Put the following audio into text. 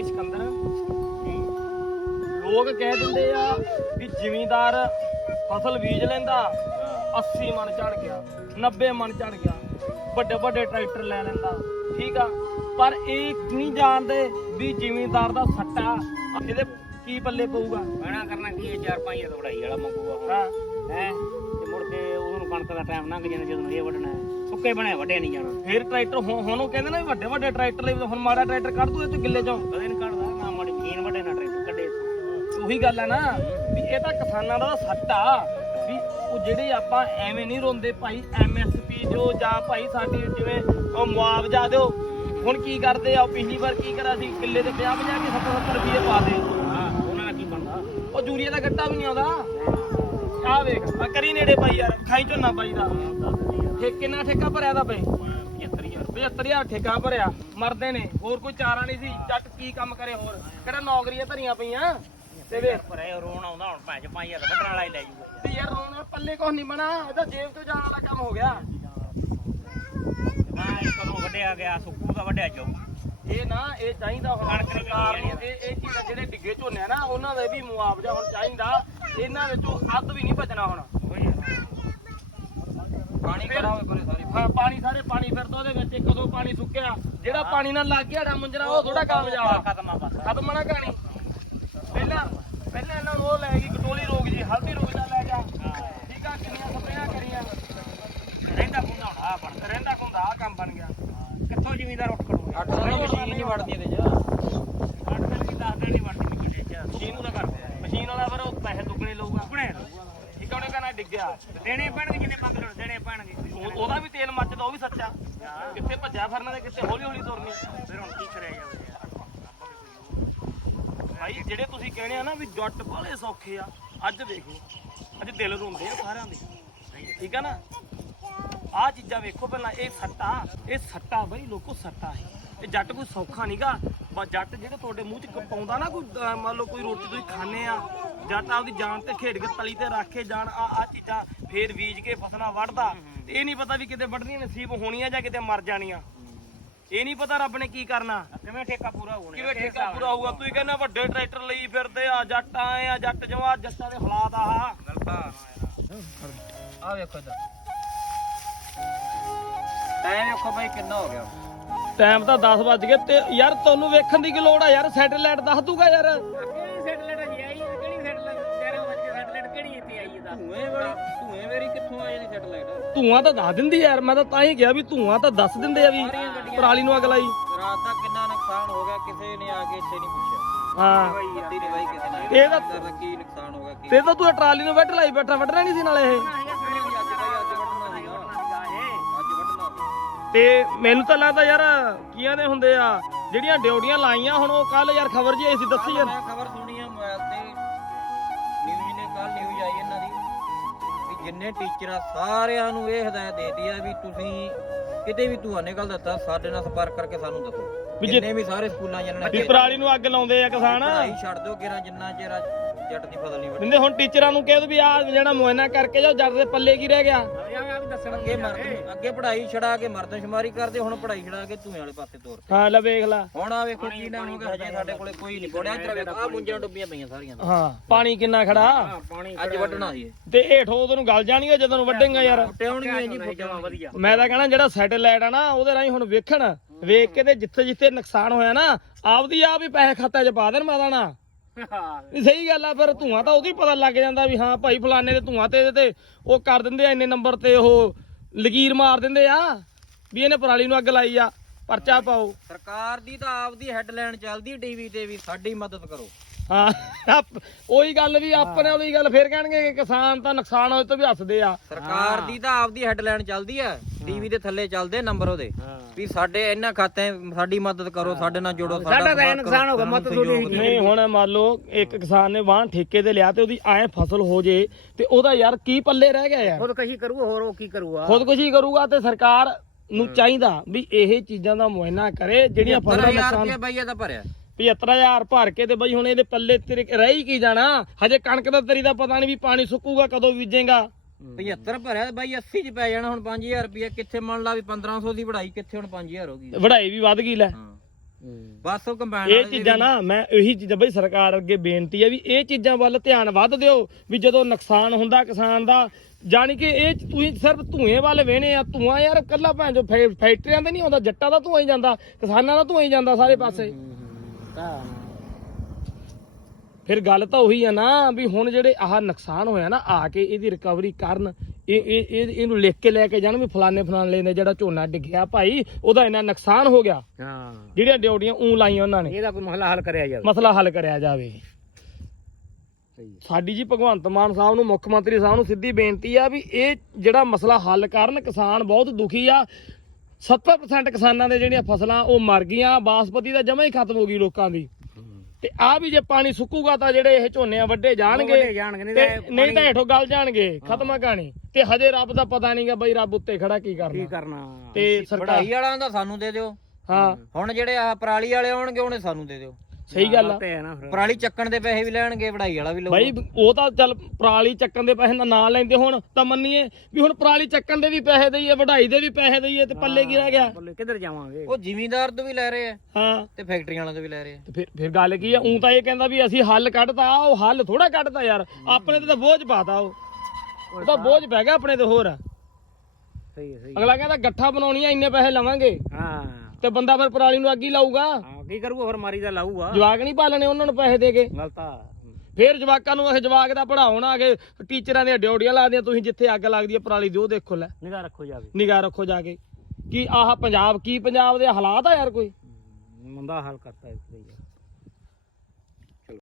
ਬਾਈ ਸਿਕੰਦਰ। ਲੋਕ ਕਹਿ ਦਿੰਦੇ ਆ ਵੀ ਜ਼ਿਮੀਂਦਾਰ ਫਸਲ ਬੀਜ ਲੈਂਦਾ 80 ਮਣ ਝੜ ਗਿਆ 90 ਮਣ ਝੜ ਗਿਆ ਵੱਡੇ ਵੱਡੇ ਟਰੈਕਟਰ ਲੈ ਲੈਂਦਾ ਠੀਕ ਆ? ਪਰ ਇਹ ਨਹੀਂ ਜਾਣਦੇ ਵੀ ਜ਼ਿਮੀਂਦਾਰ ਦਾ ਸੱਟਾ ਇਹਦੇ ਕੀ ਪੱਲੇ ਪਊਗਾ। ਬਣਾ ਕਰਨਾ ਕੀ ਹੈ ਚਾਰ ਪੰਜ ਦਾ ਵੜਾਈ ਵਾਲਾ ਮੰਗੂਗਾ ਹੁਣ। ਹਾਂ। ਹੈ? ਤੇ ਮੁੜ ਕੇ ਕਣਕ ਦਾ ਟਾਈਮ ਲੰਘ ਜਾਣਾ ਜਦੋਂ ਇਹ ਵੱਢਣਾ ਹੈ। ਸੁੱਕੇ ਬਣੇ ਵੱਡੇ ਨਹੀਂ ਜਾਣਾ। ਫਿਰ ਟਰੈਕਟਰ ਹੁਣ ਹੁਣ ਉਹ ਕਹਿੰਦੇ ਨੇ ਵੱਡੇ ਵੱਡੇ ਟਰੈਕਟਰ ਲਈ ਹੁਣ ਮਾੜਾ ਟਰੈਕਟਰ ਕੱਢ ਦੂ ਇਹ ਚ ਗਿੱਲੇ ਚੋਂ। ਕਦੇ ਨਹੀਂ ਕੱਢਦਾ ਨਾ ਮਾੜੀ ਮਸ਼ੀਨ ਵੱਡੇ ਨਾ ਟਰੈਕਟਰ ਕੱਢੇ। ਉਹੀ ਗੱਲ ਆ ਨਾ ਵੀ ਇਹ ਤਾਂ ਕਿਸਾਨਾਂ ਦਾ ਸੱਟ ਆ ਵੀ ਉਹ ਜਿਹੜੇ ਆਪਾਂ ਐਵੇਂ ਨਹੀਂ ਰੋਂਦੇ ਭਾਈ ਐਮਐਸਪੀ ਦਿਓ ਜਾਂ ਭਾਈ ਸਾਡੀ ਜਿਵੇਂ ਉਹ ਮੁਆਵਜ਼ਾ ਦਿਓ। ਹੁਣ ਕੀ ਕਰਦੇ ਆ ਉਹ ਪਿਛਲੀ ਵਾਰ ਕੀ ਕਰਾ ਸੀ? ਕਿੱਲੇ ਤੇ 50 50 ਕਿ 70 70 ਰੁਪਏ ਪਾ ਦੇ। ਹਾਂ ਉਹਨਾਂ ਦਾ ਕੀ ਬਣਦਾ? ਉਹ ਯੂਰੀਆ ਦਾ ਗੱਟਾ ਵੀ ਨਹੀਂ ਆਉਂਦਾ। ਆ ਵੇਖ ਆ ਕਰੀ ਨੇੜੇ ਭਾਈ ਯਾਰ ਖਾਈ ਝੋਨਾ ਬਾਈ ਦਾ। ਠੇਕੇ ਕਿੰਨਾ ਠੇਕਾ ਭਰਿਆ ਦਾ ਬਈ? 75000 75000 ਠੇਕਾ ਭਰਿਆ ਮਰਦੇ ਨੇ ਹੋਰ ਕੋਈ ਚਾਰਾ ਨਹੀਂ ਸੀ ਜੱਟ ਕੀ ਕੰਮ ਕਰੇ ਹੋਰ? ਕਿਹੜਾ ਨੌਕਰੀਆਂ ਧਰੀਆਂ ਪਈਆਂ? ਤੇ ਵੇਖ ਪਰ ਇਹ ਰੋਣ ਆਉਂਦਾ ਹੁਣ ਭਾਂ ਚ 5000 ਦਾ ਵੱਢਣ ਵਾਲਾ ਹੀ ਲੈ ਜੂਗਾ। ਤੇ ਯਾਰ ਰੋਣ ਨਾਲ ਪੱਲੇ ਕੁਛ ਨਹੀਂ ਬਣਾ ਇਹ ਤਾਂ ਜੇਬ ਤੋਂ ਜਾਣ ਵਾਲਾ ਕੰਮ ਹੋ ਗਿਆ। ਇਹ ਕਦੋਂ ਵੱਢਿਆ ਗਿਆ ਸੁੱਕੂ ਦਾ ਵੱਢਿਆ ਜਾਊ ਇਹ ਨਾ ਇਹ ਚਾਹੀਦਾ ਹੁਣ ਸਰਕਾਰ ਨੂੰ ਇਹ ਇਹ ਚੀਜ਼ਾਂ ਜਿਹੜੇ ਡਿੱਗੇ ਝੋਨੇ ਆ ਨਾ ਉਹਨਾਂ ਦਾ ਵੀ ਮੁਆਵਜ਼ਾ ਹੁਣ ਚਾਹੀਦਾ। ਇਹਨਾਂ ਵਿੱਚੋਂ ਅੱਧ ਵੀ ਨਹੀਂ ਬਚਣਾ ਹੁਣ। ਪਾਣੀ ਕਰਾਵੇ ਕੋਲੇ ਸਾਰੇ। ਹਾਂ ਪਾਣੀ ਸਾਰੇ ਪਾਣੀ ਫਿਰਦਾ ਉਹਦੇ ਵਿੱਚ ਇੱਕ ਦੋ ਪਾਣੀ ਸੁੱਕਿਆ। ਜਿਹੜਾ ਪਾਣੀ ਨਾਲ ਲੱਗ ਗਿਆ ਮੁੰਜਰਾ ਉਹ ਥੋੜਾ ਕਾਮਯਾਬ ਆ ਖਤਮ ਆ ਬਸ। ਖਤਮ ਨਾ ਕਹਾਣੀ। ਪਹਿਲਾਂ ਪਹਿਲਾਂ ਇਹਨਾਂ ਨੂੰ ਉਹ ਲੈ ਗਈ ਕਟੋਲੀ ਰੋਗ ਜੀ ਹਲਦੀ ਰੋਗ ਦਾ ਲੈ ਗਿਆ। ਠੀਕ ਆ ਕਿੰਨੀਆਂ ਸਪਰੇਆਂ ਕਰੀਆਂ। ਰਹਿੰਦਾ ਪੁੰਦਾ ਹੁਣ ਆ ਬਣ ਰਹਿੰਦਾ ਹੁੰਦਾ ਆ ਕੰਮ ਬਣ ਗਿਆ। ਕਿੱਥੋਂ ਜ਼ਿਮੀਂਦਾਰ ਉੱਠ ਖੜੂਗਾ? ਅੱਠ ਨਹੀਂ ਵੜਦੀ ਇਹਦੇ ਚ ਅੱਠ ਦਿਨ ਕੀ 10 ਦਿਨ ਨਹੀਂ ਵੜਦੀ ਨਿਕਲੇ ਚ ਮਸ਼ੀਨ ਨੂੰ ਤਾਂ ਕਰਦੇ ਆ ਮਸ਼ੀਨ ਵਾਲਾ ਫਿਰ ਉਹ ਪੈਸੇ ਦੁੱਗਣੇ ਲਊਗਾ ਬਣੇ ਠੀਕ ਆ ਉਹਨੇ ਕਹਿੰਦਾ ਡਿੱਗਿਆ ਦੇਣੇ ਪੈਣਗੇ ਜਿੰਨੇ ਮੰਗ ਲੈਣ ਦੇਣੇ ਪੈਣਗੇ। ਉਹ- ਉਹਦਾ ਵੀ ਤੇਲ ਮੱਚਦਾ ਉਹ ਵੀ ਸੱਚਾ। ਕਿੱਥੇ ਭੱਜਿਆ ਫਿਰਨਾ ਤੇ ਕਿੱਥੇ ਹੌਲੀ ਹੌਲੀ ਤੁਰਨੀ। ਫਿਰ ਹੁਣ ਕੀ ਕਰਿਆ ਜਾਵੇ ਯਾਰ। ਭਾਈ ਜਿਹੜੇ ਤੁਸੀਂ ਕਹਿੰਦੇ ਆ ਨਾ ਵੀ ਜੱਟ ਬਾਲੇ ਸੌਖੇ ਆ ਅੱਜ ਦੇਖੋ। ਅੱਜ ਦਿਲ ਰੋਂਦੇ ਆ ਸਾਰਿਆਂ ਦੇ। ਠੀਕ ਆ ਨਾ? ਆ ਚੀਜ਼ਾਂ ਵੇਖੋ ਪਹਿਲਾਂ ਇਹ ਸੱਟਾ ਇਹ ਸੱਟਾ ਬਈ ਲੋਕੋ ਸੱਟਾ ਹੈ। ਇਹ ਜੱਟ ਕੋਈ ਸੌਖਾ ਨਹੀਂਗਾ ਬਸ ਜੱਟ ਜਿਹੜੇ ਤੁਹਾਡੇ ਮੂੰਹ 'ਚ ਪਾਉਂਦਾ ਨਾ ਕੋਈ ਅਹ ਮੰਨ ਲਓ ਕੋਈ ਰੋਟੀ ਤੁਸੀਂ ਖਾਣੇ ਆ ਜੱਟ ਆਪਦੀ ਜਾਨ ਤੇ ਖੇਡ ਕੇ ਤਲੀ ਤੇ ਰੱਖ ਕੇ ਜਾਣ ਆ ਆ ਚੀਜ਼ਾਂ ਫੇਰ ਬੀਜ ਕੇ ਫਸਲਾਂ ਵੱਢਦਾ। ਤੇ ਇਹ ਨਹੀਂ ਪਤਾ ਵੀ ਕਿਤੇ ਵੱਢਣੀਆਂ ਨਸੀਬ ਹੋਣੀਆਂ ਜਾਂ ਕਿਤੇ ਮਰ ਜਾਣੀਆਂ। ਇਹ ਨਹੀਂ ਪਤਾ ਰੱਬ ਨੇ ਕੀ ਕਰਨਾ। ਕਿਵੇਂ ਠੇਕਾ ਪੂਰਾ ਹੋਣਾ ਕਿਵੇਂ ਠੇਕਾ ਪੂਰਾ ਹੋਊਗਾ? ਤੁਸੀਂ ਕਹਿੰਦੇ ਵੱਡੇ ਟਰੈਕਟਰ ਲਈ ਫਿਰਦੇ ਆ ਜੱਟ ਆਏ ਆ ਜੱਟ ਜਵਾ ਜੱਟਾਂ ਦੇ ਹਾਲਾਤ ਆ। ਗਲਤਾ ਆ ਵੇਖੋ ਇਧਰ। ਟਾਈਮ ਵੇਖੋ ਬਾਈ ਕਿੰਨਾ ਹੋ ਗਿਆ। ਟਾਈਮ ਤਾਂ 10 ਵੱਜ ਗਏ ਤੇ ਯਾਰ ਤੁਹਾਨੂੰ ਵੇਖਣ ਦੀ ਕੀ ਲੋੜ ਆ ਯਾਰ? ਸੈਟੇਲਾਈਟ ਦੱਸ ਦੂਗਾ ਯਾਰ। ਕਿਹੜੀ ਸੈਟਲਾਈਟ ਜੀ ਆਈ ਕਿਹੜੀ ਸੈਟਲਾਈਟ 11 ਵਜੇ ਸੈਟਲਾਈਟ ਕਿਹੜੀ ਇੱਥੇ ਆਈ ਇਹਦਾ ਧੂਏ ਵਾਲੀ ਧੂਏ ਵੇਰੀ ਕਿੱਥੋਂ ਆਈ ਇਹਦੀ ਸੈਟਲਾਈਟ ਧੂਆਂ ਤਾਂ ਦੱਸ ਦਿੰਦੀ ਯਾਰ ਮੈਂ ਤਾਂ ਤਾਂ ਹੀ ਕਿਹਾ ਵੀ ਧੂਆਂ ਤਾਂ ਦੱਸ ਦਿੰਦੇ ਆ ਵੀ ਪਰਾਲੀ ਨੂੰ ਅਗ ਲਾਈ। ਰਾਤ ਦਾ ਕਿੰਨਾ ਨੁਕਸਾਨ ਹੋ। ਗਿਆ ਕਿਸੇ ਨੇ ਆ ਕੇ ਇੱਥੇ ਨਹੀਂ ਪੁੱਛਿਆ ਹਾਂ ਇਹ ਤਾਂ ਕੀ ਨੁਕਸਾਨ ਹੋ ਗਿਆ ਤੇ ਤਾਂ ਤੂੰ ਟਰਾਲੀ ਨੂੰ ਵੱਢ ਲਾਈ ਬੈਠਾ ਵੱਢਣਾ ਨਹੀਂ ਸੀ ਨਾਲੇ ਇਹ। ਤੇ ਮੈਨੂੰ ਤਾਂ ਲੱਗਦਾ ਯਾਰ ਕੀ ਆਂਦੇ ਹੁੰਦੇ ਆ ਜਿਹੜੀਆਂ ਡਿਊਟੀਆਂ ਲਾਈਆਂ ਹੁਣ ਉਹ ਕੱਲ ਯਾਰ ਖਬਰ ਜੀ ਆਈ ਸੀ ਦੱਸੀ ਯਾਰ। ਮੈਂ ਖਬਰ ਸੁਣੀ ਆ ਮੋਬਾਈਲ ਤੇ ਨਿਊਜ਼ ਨੇ ਕੱਲ ਨਿਊਜ਼ ਆਈ ਇਹਨਾਂ ਦੀ ਕਿ ਜਿੰਨੇ ਟੀਚਰ ਸਾਰਿਆਂ ਨੂੰ ਇਹ ਹਦਾਇਤ ਦੇਤੀ ਆ ਵੀ ਤੁਸੀਂ ਕਿਤੇ ਵੀ ਧੂਆ ਨਿਕਲ ਦਿੱਤਾ ਸਾਡੇ ਨਾਲ ਸੰਪਰਕ ਕਰਕੇ ਸਾਨੂੰ ਦੱਸੋ। ਵੀ ਜਿੰਨੇ ਵੀ ਸਾਰੇ ਸਕੂਲਾਂ ਜਾਣਨੇ ਵੀ ਪਰਾਲੀ ਨੂੰ ਅੱਗ ਲਾਉਂਦੇ ਆ ਕਿਸਾਨ। ਛੱਡ ਦਿਓ ਕਿਰਾ ਜਿੰਨਾ ਚਿਰ ਜੱਟ ਦੀ ਫਸਲ ਨਹੀਂ ਵੱਢੀ। ਦਿੰਦੇ ਹੁਣ ਟੀਚਰਾਂ ਨੂੰ ਕਹਿ ਦੋ ਵੀ ਆ ਜਿਹੜਾ ਮੁਆਇਨਾ ਕਰਕੇ ਜਾਓ ਜੱਟ ਦੇ ਪੱਲੇ ਕੀ ਰਹਿ ਗਿਆ? ਵੀ ਦੱਸਣ ਅੱਗੇ ਮਰਦ ਅੱਗੇ ਪੜਾਈ ਛੜਾ ਕੇ ਮਰਦਮਸ਼ੁਮਾਰੀ ਕਰਦੇ ਹੁਣ ਪੜਾਈ ਛੜਾ ਕੇ ਧੂਏ ਵਾਲੇ ਪਾਸੇ ਤੋਰ ਹਾਂ ਲੈ ਵੇਖ ਲੈ। ਹੁਣ ਆ ਵੇਖੋ ਕੀ ਨਾਮ ਹੋ ਗਿਆ ਹਜੇ ਸਾਡੇ ਕੋਲੇ ਕੋਈ ਨਹੀਂ। ਪੜਿਆ ਇੱਧਰ ਵੇਖ ਆ ਮੁੰਜੀਆਂ ਡੁੱਬੀਆਂ ਪਈਆਂ ਸਾਰੀਆਂ। ਹਾਂ ਪਾਣੀ ਕਿੰਨਾ ਖੜਾ? ਪਾਣੀ ਅੱਜ ਵੱਢਣਾ ਸੀ ਇਹ। ਤੇ ਹੇਠੋਂ ਉਹਨੂੰ ਗਲ ਜਾਣਗੇ ਜਦੋਂ ਨੂੰ ਵੱਢੇਗਾ ਯਾਰ। ਟਿਆਉਣਗੀਆਂ ਜੀ ਜਮਾ ਵਧੀਆ। ਮੈਂ ਤਾਂ ਕਹਣਾ ਜਿਹੜਾ ਸੈਟੇਲਾਈਟ ਆ ਨਾ ਉਹਦੇ ਰਾਹੀਂ ਹੁਣ ਵੇਖਣ। ਵੇਖ ਕੇ ਤੇ ਜਿੱਥੇ ਜਿੱਥੇ ਨੁਕਸਾਨ ਹੋਇਆ ਨਾ ਆਪਦੀ ਆਪ ਹੀ ਪੈਸੇ ਖਾਤੇ 'ਚ ਪਾ ਦੇਣ ਮਾਤਾ ਨਾ। ਇਹ ਸਹੀ ਗੱਲ ਆ ਫਿਰ ਧੂਆਂ ਤਾਂ ਉਹਦੀ ਪਤਾ ਲੱਗ ਜਾਂਦਾ ਵੀ ਹਾਂ ਭਾਈ ਫਲਾਣੇ ਦੇ ਧੂਆਂ ਤੇ ਇਹਦੇ ਤੇ ਉਹ ਕਰ ਦਿੰਦੇ ਆ ਇੰਨੇ ਨੰਬਰ ਤੇ ਉਹ ਲਕੀਰ ਮਾਰ ਦਿੰਦੇ ਆ ਵੀ ਇਹਨੇ ਪਰਾਲੀ ਨੂੰ ਅੱਗ ਲਾਈ ਆ ਪਰਚਾ ਪਾਓ। ਸਰਕਾਰ ਦੀ ਤਾਂ ਆਪਦੀ ਹੈਡਲਾਈਨ ਚੱਲਦੀ ਟੀਵੀ ਤੇ ਵੀ ਸਾਡੀ ਮਦਦ ਕਰੋ। ਹਾਂ ਆਪ- ਉਹੀ ਗੱਲ ਵੀ ਆਪਣੇ ਵਾਲੀ ਗੱਲ ਫੇਰ ਕਹਿਣਗੇ ਕਿ ਕਿਸਾਨ ਤਾਂ ਨੁਕਸਾਨ ਹੋਏ ਤੋਂ ਵੀ ਹੱਸਦੇ ਆ। ਸਰਕਾਰ ਦੀ ਤਾਂ ਆਪਦੀ ਹੈਡਲਾਈਨ ਚੱਲਦੀ ਆ ਟੀਵੀ ਦੇ ਥੱਲੇ ਚੱਲਦੇ ਨੰਬਰ ਉਹਦੇ। ਵੀ ਸਾਡੇ ਇਹਨਾਂ ਖਾਤੇ ਸਾਡੀ ਮਦਦ ਕਰੋ ਸਾਡੇ ਨਾਲ ਜੋੜੋ ਸਾਡਾ ਤਾਂ ਨੁਕਸਾਨ ਹੋਗਾ ਮਦਦ ਨਹੀਂ ਹੁਣ ਮੰਨ ਲਓ ਇੱਕ ਕਿਸਾਨ ਨੇ ਵਾਹਣ ਠੇਕੇ ਤੇ ਲਿਆ ਤੇ ਉਹਦੀ ਐ ਫਸਲ ਹੋ ਜੇ ਤੇ ਉਹਦਾ ਯਾਰ ਕੀ ਪੱਲੇ ਰਹਿ ਗਿਆ ਯਾਰ? ਖੁਦ ਕਹੀ ਕਰੂ ਹੋਰ ਉਹ ਕੀ ਕਰੂਗਾ? ਖੁਦਕੁਸ਼ੀ ਕਰੂਗਾ ਤੇ ਸਰਕਾਰ ਨੂੰ ਚਾਹੀਦਾ ਵੀ ਇਹ ਚੀਜ਼ਾਂ ਦਾ ਮੁਆਇਨਾ ਕਰੇ ਜਿਹੜੀਆਂ ਫਸਲਾਂ ਦਾ ਹਜ਼ਾਰ ਨੁਕਸਾਨ ਰੁਪਇਆ ਬਾਈ ਇਹਦਾ ਭਰਿਆ। 75000 ਭਰ ਕੇ ਤੇ ਬਈ ਹੁਣ ਇਹਦੇ ਪੱਲੇ ਤੇਰੇ ਰਹਿ ਕੀ ਜਾਣਾ? ਹਜੇ ਕਣਕ ਦਾ ਤੇਰੀ ਦਾ ਪਤਾ ਨਹੀਂ ਵੀ ਪਾਣੀ ਸੁੱਕੂਗਾ ਕਦੋਂ ਬੀਜੇਗਾ। 75 ਭਰਿਆ ਤੇ ਬਾਈ 80 ਚ ਪੈ ਜਾਣਾ ਹੁਣ 5000 ਰੁਪਇਆ ਕਿੱਥੇ ਮੰਨ ਲਾ ਵੀ 1500 ਦੀ ਪੜਾਈ ਕਿੱਥੇ ਹੁਣ 5000 ਹੋ ਗਈ? ਵਢਾਈ ਵੀ ਵੱਧ ਗਈ ਲੈ। ਬਸ ਉਹ ਕੰਬਾਈਨ ਇਹ ਚੀਜ਼ਾਂ ਨਾ ਮੈਂ ਇਹੀ ਚੀਜ਼ਾਂ ਬਈ ਸਰਕਾਰ ਅੱਗੇ ਬੇਨਤੀ ਹੈ ਵੀ ਇਹ ਚੀਜ਼ਾਂ ਵੱਲ ਧਿਆਨ ਵੱਧ ਦਿਓ ਵੀ ਜਦੋਂ ਨੁਕਸਾਨ ਹੁੰਦਾ ਕਿਸਾਨ ਦਾ ਜਾਣੀ ਕਿ ਇਹ ਤੁਸੀਂ ਸਿਰਫ ਧੂਏ ਵੱਲ ਵੇਹਣੇ ਆ। ਧੂਆਂ ਯਾਰ ਕੱਲਾ ਭੈਣ ਜੋ ਫੈਕਟਰੀਆਂ ਤੇ ਨਹੀਂ ਆਉਂਦਾ ਜੱਟਾਂ ਦਾ ਧੂਆਂ ਹੀ ਜਾਂਦਾ ਕਿਸਾਨਾਂ ਦਾ ਧੂਆਂ ਹੀ ਜਾਂਦਾ ਸਾਰੇ ਪਾਸੇ। ਫਿਰ ਗੱਲ ਤਾਂ ਉਹੀ ਆ ਨਾ ਵੀ ਹੁਣ ਜਿਹੜੇ ਆਹ ਨੁਕਸਾਨ ਹੋਇਆ ਨਾ ਆ ਕੇ ਇਹਦੀ ਰਿਕਵਰੀ ਕਰਨ ਇਹ ਇਹ ਇਹ- ਇਹਨੂੰ ਲਿਖ ਕੇ ਲੈ ਕੇ ਜਾਣ ਵੀ ਫਲਾਣੇ ਫਲਾਣੇ ਨੇ ਜਿਹੜਾ ਝੋਨਾ ਡਿੱਗਿਆ ਭਾਈ ਉਹਦਾ ਇੰਨਾ ਨੁਕਸਾਨ ਹੋ ਗਿਆ। ਹਾਂ। ਜਿਹੜੀਆਂ ਡਿਊਟੀਆਂ ਉਂ ਲਾਈਆਂ ਉਹਨਾਂ ਨੇ। ਇਹਦਾ ਕੋਈ ਮਸਲਾ ਹੱਲ ਕਰਿਆ ਜਾਵੇ। ਮਸਲਾ ਹੱਲ ਕਰਿਆ ਜਾਵੇ। ਸਾਡੀ ਜੀ ਭਗਵੰਤ ਮਾਨ ਸਾਹਿਬ ਨੂੰ ਮੁੱਖ ਮੰਤਰੀ ਸਾਹਿਬ ਨੂੰ ਸਿੱਧੀ ਬੇਨਤੀ ਆ ਵੀ ਇਹ ਜਿਹੜਾ ਮਸਲਾ ਹੱਲ ਕਰਨ ਕਿਸਾਨ ਬਹੁਤ ਦੁਖੀ ਆ 70% ਕਿਸਾਨਾਂ ਦੇ ਜਿਹੜੀਆਂ ਫਸਲਾਂ ਉਹ ਮਰ ਗਈਆਂ ਬਾਸਪਤੀ ਦਾ ਜਮਾ ਹੀ ਖਤਮ ਹੋ ਗਈ ਲੋਕਾਂ ਦੀ। ਤੇ ਆ ਵੀ ਜੇ ਪਾਣੀ ਸੁੱਕੂਗਾ ਤਾਂ ਜਿਹੜੇ ਇਹ ਝੋਨੇ ਆ ਵੱਡੇ ਜਾਣਗੇ। ਨਹੀਂ ਤੇ ਤਾਂ ਨਹੀਂ ਤਾਂ ਹੇਠੋਂ ਗਲ ਜਾਣਗੇ ਖਤਮ ਆ ਕਹਾਣੀ। ਤੇ ਹਜੇ ਰੱਬ ਦਾ ਪਤਾ ਨਹੀਂਗਾ ਬਈ ਰੱਬ ਉੱਤੇ ਖੜਾ ਕੀ ਕੀ ਕਰਨਾ। ਕਰਨਾ ਤੇ ਸਰਕਾਰ ਵਾਲਿਆਂ ਦਾ ਸਾਨੂੰ ਦੇ ਦਿਓ। ਹਾਂ। ਹੁਣ ਜਿਹੜੇ ਆ ਪਰਾਲੀ ਵਾਲੇ ਆਉਣਗੇ ਉਹਨੇ ਸਾਨੂੰ ਦੇ ਦਿਓ। ਸਹੀ ਗੱਲ ਆ। ਤੇ ਹੈ ਨਾ ਫਿਰ। ਪਰਾਲੀ ਚੱਕਣ ਦੇ ਪੈਸੇ ਵੀ ਲੈਣਗੇ ਵਢਾਈ ਵਾਲਾ ਵੀ ਲਊਗਾ। ਬਾਈ ਉਹ ਤਾਂ ਚੱਲ ਪਰਾਲੀ ਚੱਕਣ ਦੇ ਪੈਸੇ ਨਾ ਨਾ ਲੈਂਦੇ ਹੁਣ ਤਾਂ ਮੰਨੀਏ ਵੀ ਹੁਣ ਪਰਾਲੀ ਚੱਕਣ ਦੇ ਵੀ ਪੈਸੇ ਦਈਏ ਵਢਾਈ ਦੇ ਵੀ ਪੈਸੇ ਦਈਏ ਤੇ ਪੱਲੇ ਕੀ ਰਹਿ ਗਿਆ? ਬੋਲੇ ਕਿੱਧਰ ਜਾਵਾਂਗੇ? ਉਹ ਜ਼ਿਮੀਂਦਾਰ ਤੋਂ ਵੀ ਲੈ ਰਹੇ ਆ ਹਾਂ। ਤੇ ਫੈਕਟਰੀਆਂ ਵਾਲਿਆਂ ਤੋਂ ਵੀ ਲੈ ਰਹੇ ਆ। ਤੇ ਫਿਰ ਫਿਰ ਗੱਲ ਕੀ ਆ? ਉਂ ਤਾਂ ਇਹ ਕਹਿੰਦਾ ਵੀ ਅਸੀਂ ਹੱਲ ਕੱਢਤਾ ਉਹ ਹੱਲ ਥੋੜਾ ਕੱਢਤਾ ਯਾਰ। ਆਪਣੇ ਤੇ ਤਾਂ ਬੋਝ ਪਾਤਾ ਉਹ। ਉਹ ਤਾਂ ਬੋਝ ਪੈ ਗਿਆ ਆਪਣੇ ਤੇ ਹੋਰ। ਸਹੀ ਹੈ ਸਹੀ ਅਗਲਾ ਕਹਿੰਦਾ ਗੱਠਾ ਬਣਾਉਣੀ ਆ ਇੰਨੇ ਪੈਸੇ ਲਵਾਂਗੇ। ਤੇ ਬੰਦਾ ਫਿਰ ਪਰਾਲੀ ਨੂੰ ਅੱਗ ਹੀ ਲਾਊਗਾ। ਹਾਂ ਕੀ ਕਰੂਗਾ ਫਿਰ? ਮਾਰੀ ਦਾ ਲਾਊਗਾ। ਜਵਾਕ ਨਹੀਂ ਪਾਲਣੇ ਉਹਨਾਂ ਨੂੰ ਪੈਸੇ ਦੇ ਕੇ। ਗਲਤਾ ਫਿਰ ਜਵਾਕਾਂ ਨੂੰ ਇਹ ਜਵਾਕ ਦਾ ਪੜਾਉਣ ਆ ਕੇ ਟੀਚਰਾਂ ਦੀਆਂ ਡਿਊਟੀਆਂ ਲਾਦੀਆਂ ਤੁਸੀਂ ਜਿੱਥੇ ਅੱਗ ਲੱਗਦੀ ਹੈ ਪਰਾਲੀ ਦੀ ਉਹ ਦੇਖੋ ਲੈ। ਨਿਗਾਹ ਰੱਖੋ ਜਾਵੇ ਨਿਗਾਹ ਰੱਖੋ ਜਾ ਕੇ। ਕੀ ਆਹ ਪੰਜਾਬ ਕੀ ਪੰਜਾਬ ਦੇ ਹਾਲਾਤ ਆ ਯਾਰ ਕੋਈ? ਮੰਦਾ ਹਾਲ ਕਰਤਾ ਇਸ ਲਈ